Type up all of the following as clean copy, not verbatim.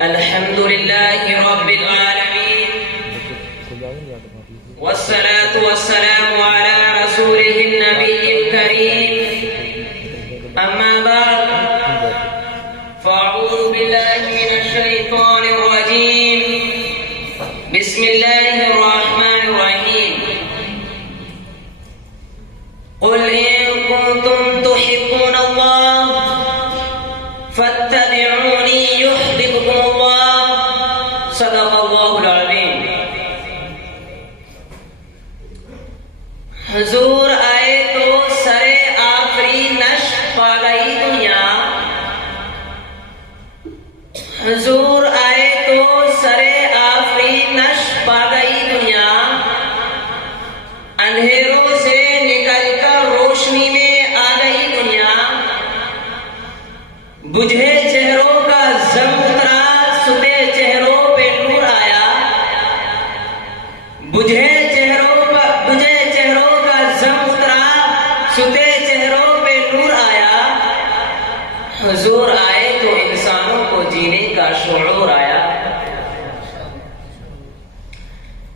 الحمد لله رب العالمين والصلاة والسلام على رسوله النبي الكريم أما بعد فأعوذ بالله من الشيطان الرجيم بسم الله الرحمن الرحيم قل إن كنتم تحبون الله فاتبعوني يحببكم الله صدق الله العظيم. حضور آئے تو سرے آفری نش پا گئی دنیا. حضور آئے تو سرے آفری نش پا گئی دنیا. اندھیروں سے نکل کر روشنی میں آ گئی دنیا. بجھے چہروں کا زم اترا ستے چہروں پہ نور آیا. بجھے چہروں کا زم اترا ستے چہروں پہ نور آیا. حضور آئے تو انسانوں کو جینے کا شعور آیا.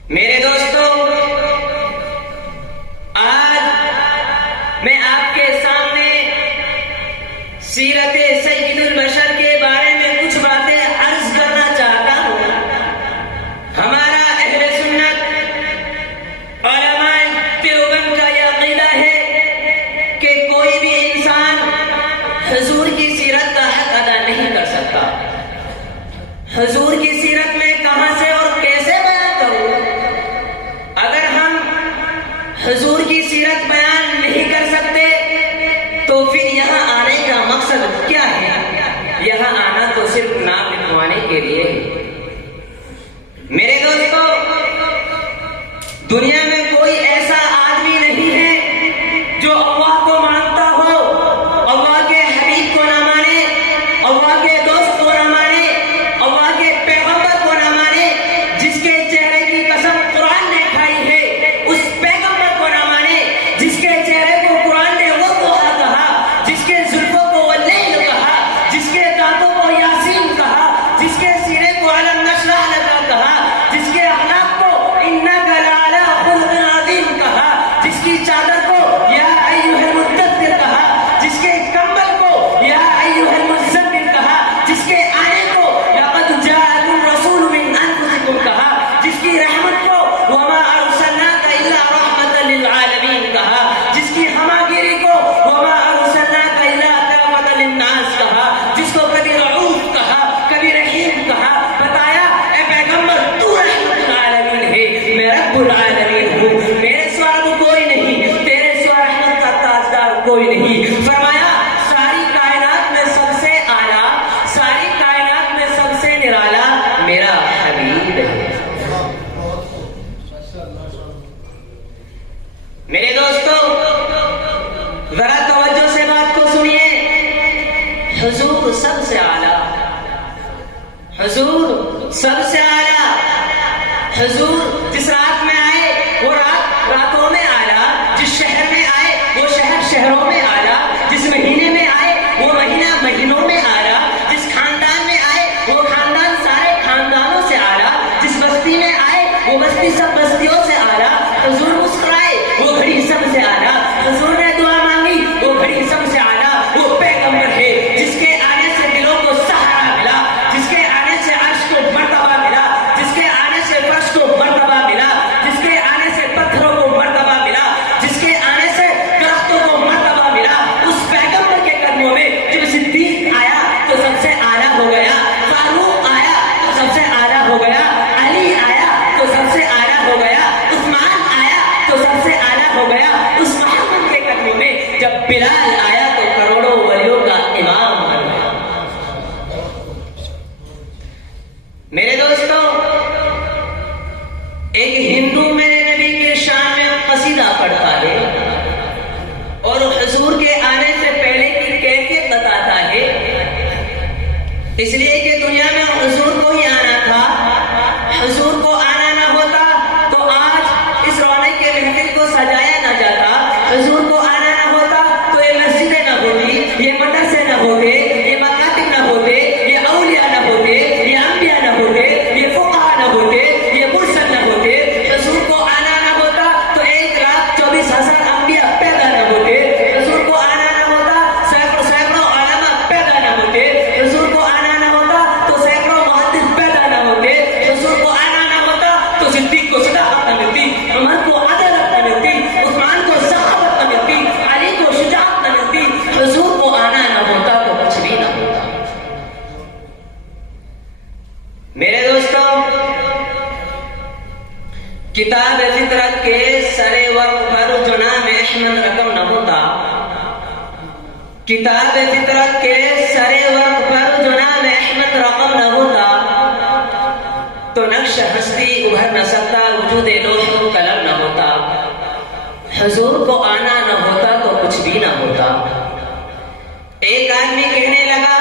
میرے دوستو، آج میں آپ کے سامنے سیرت سید البشر کے بارے میں کچھ باتیں عرض کرنا چاہتا ہوں. ہمارا اہل سنت علماء دیوبند کا یہ عقیدہ ہے کہ کوئی بھی انسان حضور کی سیرت کا حق ادا نہیں کر سکتا. حضور کی سیرت میں کہاں سے اور کیسے بیان کروں؟ اگر ہم حضور کی سیرت بیان نہیں کر سکتے تو پھر یہاں آنے کا مقصد کیا ہے؟ یہاں آنا تو صرف نام لکھوانے کے لیے. میرے دوستو، دنیا میں کوئی ایسا آدمی نہیں ہے جو اللہ کو مانتا ہو، اللہ کے حبیب کو نہ مانے، اللہ کے دوست کو نہ مانے، اللہ کے پیغمبر کو نہ مانے. جس کے چہرے کی قسم قرآن نے کھائی ہے اس پیغمبر کو نہ مانے. جس کے چہرے کو قرآن نے وہ توحا کہا، جس کے زلفوں کو واللیل کہا، جس کے دانتوں کو یاسین کہا، جس کے سینے کو علم نشرح لک کہا، جس کے اخلاق کو انک لعلی خلق عظیم کہا، جس کی چادر کو یا ایھا المدثر کہا، جس کے کمبل کو یا ایھا المزمل کہا، جس کے آنے کو لقد جاءکم رسول من انفسکم کہا، جس کی رحمت کو وما ارسلناک الا رحمۃ للعالمین کہا، جس کی ہماگیری کو وما ارسلناک الا کافۃ للناس کہا، جس کو کبھی رؤوف کہا کبھی رحیم کہا. بتایا اے پیغمبر تو رحمت العالمین ہے، میں رب العالمین ہوں، میرے سوا تو کوئی نہیں، تیرے سوا رحمت کا تاجدار کوئی نہیں. فرمایا ساری کائنات میں سب سے اعلیٰ، ساری کائنات میں سب سے نرالا میرا حبیب ہے. میرے دوستو، ذرا توجہ سے بات کو سنیے. حضور سب سے اعلیٰ، حضور سب سے اعلیٰ. حضور جس رات میں آئے وہ رات راتوں میں اعلیٰ، جس شہر میں آئے وہ شہر شہروں میں اعلیٰ، جس مہینے میں آئے وہ مہینہ مہینوں میں اعلیٰ، جس خاندان میں آئے وہ خاندان سارے خاندانوں سے اعلیٰ، جس بستی میں آئے وہ بستی سب بستیوں سے اعلیٰ. حضور مسکرائے وہ گھڑی سب سے اعلیٰ. حضور نے دعا مانگی وہ گھڑی سب سے اعلیٰ. وہ پیغمبر ہے جس کے آنے سے دلوں کو سہارا ملا، جس کے آنے سے عرش کو مرتبہ ملا، جس کے آنے سے فرش کو مرتبہ ملا، جس کے آنے سے پتھروں کو مرتبہ ملا، جس کے آنے سے درختوں کو مرتبہ ملا. اس پیغمبر کے قدموں میں جب صدیق آیا تو سب سے اعلیٰ ہو گیا، فاروق آیا تو سب سے اعلیٰ ہو گیا، علی آیا تو سب سے اعلیٰ ہو گیا، عثمان آیا تو سب سے اعلیٰ ہو گیا. اس محمد کے قدموں میں جب بلال آیا تو کروڑوں ولیوں کا امام بن گیا. میرے دوستو، ایک ہندو میرے نبی کے شان میں قصیدہ پڑھتا ہے اور حضور کے آنے سے پہلے کی کیفیت بتاتا ہے. اس لیے کہ دنیا میں حضور کو ہی آنا تھا. حضور کو آنا نہ ہوتا تو آج اس رونق کے محفل کو سجایا نہ جاتا. حضور کو آنا نہ ہوتا تو یہ مسجد کتاب فطرت کے سرے ورق پر جو نام احمد رقم نہ ہوتا تو نقش ہستی ابھر نہ سکتا، وجود لوح و قلم نہ ہوتا، حضور کو آنا نہ ہوتا تو کچھ بھی نہ ہوتا۔ ایک آدمی کہنے لگا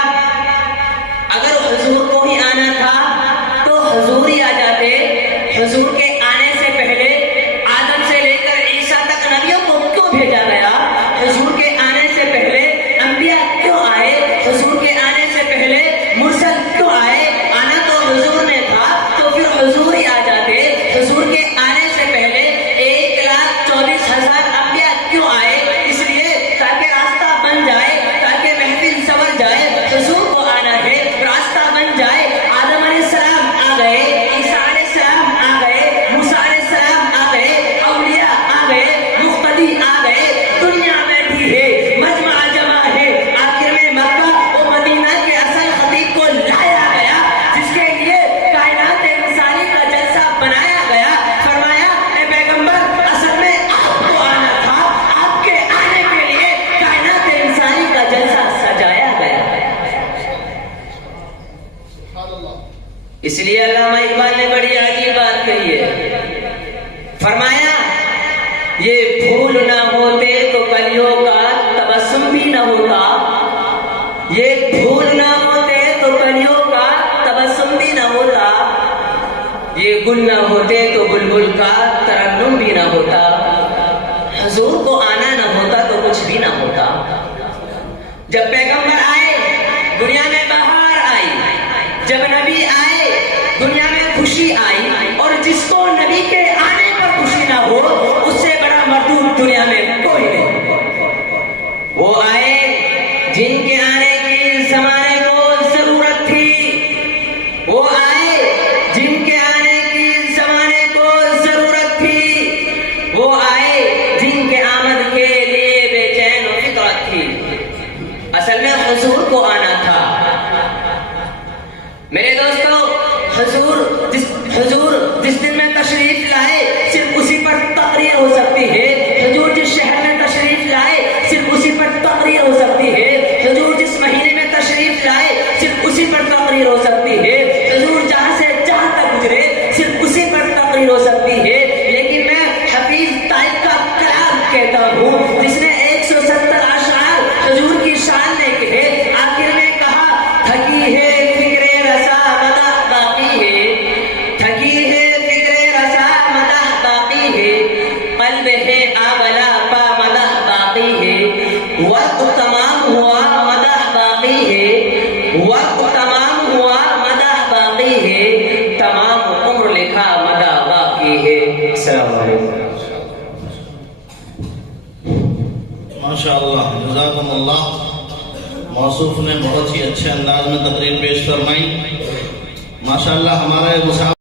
اگر حضور کو ہی آنا تھا تو حضور ہی آ جاتے، حضور کے آنے سے پہلے آدم سے لے کر عیسیٰ تک نبیوں کو کیوں بھیجا گیا؟ حضور کے آنے سے پہلے انبیاء کیوں آئے؟ حضور کے آنے سے پہلے مرسل کیوں آئے؟ آنا تو حضور نے تھا تو پھر حضور ہی آ جاتے۔ حضور کے آنے سے پہلے 1,24,000 انبیاء کیوں آئے؟ اس لیے تاکہ راستہ بن جائے، تاکہ محفل سنور جائے۔ حضور کو آنا ہے، راستہ بن جائے۔ آدم علیہ السلام آ گئے، عیسیٰ علیہ السلام آ گئے، موسیٰ علیہ السلام آ گئے، اولیاء آ گئے، مقتدی آ گئے، دنیا بیٹھی ہے، مجمع جمع ہے۔ آخر میں مکہ و مدینہ کے اصل خطیب کو لایا گیا، جس کے لیے کائنات انسانی کا جلسہ بنایا گیا۔ فرمایا اے پیغمبر، اصل میں آپ کو آنا تھا، آپ کے آنے کے لیے کائنات انسانی کا جلسہ سجایا گیا۔ اس لیے علامہ اقبال نے بڑی عجیب بات کہی ہے، فرمایا یہ پھول نہ ہوتے تو کلیوں کا تبسم بھی نہ ہوتا، یہ پھول نہ ہوتے تو کلیوں کا تبسم بھی نہ ہوتا، یہ گل نہ ہوتے تو بلبل کا ترنم بھی نہ ہوتا، حضور کو آنا نہ ہوتا تو کچھ بھی نہ ہوتا۔ جب پیغمبر آئے دنیا میں بہار آئی، جب نبی آئے دنیا میں خوشی آئی، اور جس کو نبی کے آنے پر خوشی نہ ہو اس سے بڑا مردود دنیا میں کوئی نہیں۔ وہ آئے جن کے آنے کی زمانے کو ضرورت تھی، وہ آئے جن کے آنے کی زمانے کو ضرورت تھی، وہ آئے جن کے آمد کے لیے بے چین و فکرت تھی۔ اصل میں حضور کو آنا تھا۔ میرے دوستو، حضور جس دن میں تشریف لائے صرف اسی پر تقریر ہو سکتی ہے۔ حضور جس شہر میں تشریف لائے صرف اسی پر تقریر ہو سکتی ہے۔ حضور جس مہینے میں تشریف لائے صرف اسی پر تقریر ہو سکتی ہے۔ حضور جہاں سے جہاں تک گزرے صرف اسی پر تقریر ہو سکتی ہے۔ لیکن میں حفیظ طائف کا کلام کہتا ہوں جس نے 170 اشعار حضور کی شان میں کہے، آخر میں کہا تھکی ہے فکر رسا مدح باقی ہے، تھکی ہے فکر رسا مدح باقی ہے، قلب ہے آولا پا مدح باقی ہے، وقت تمام ہوا مدح باقی ہے، وقت تمام ہوا مدح باقی ہے، تمام عمر لکھا مدح باقی ہے۔ السلام علیکم۔ ماشاءاللہ، جزاکم اللہ۔ موصوف نے بہت ہی اچھے انداز میں تقریر پیش فرمائی۔ ماشاءاللہ ہمارا یہ مسابقہ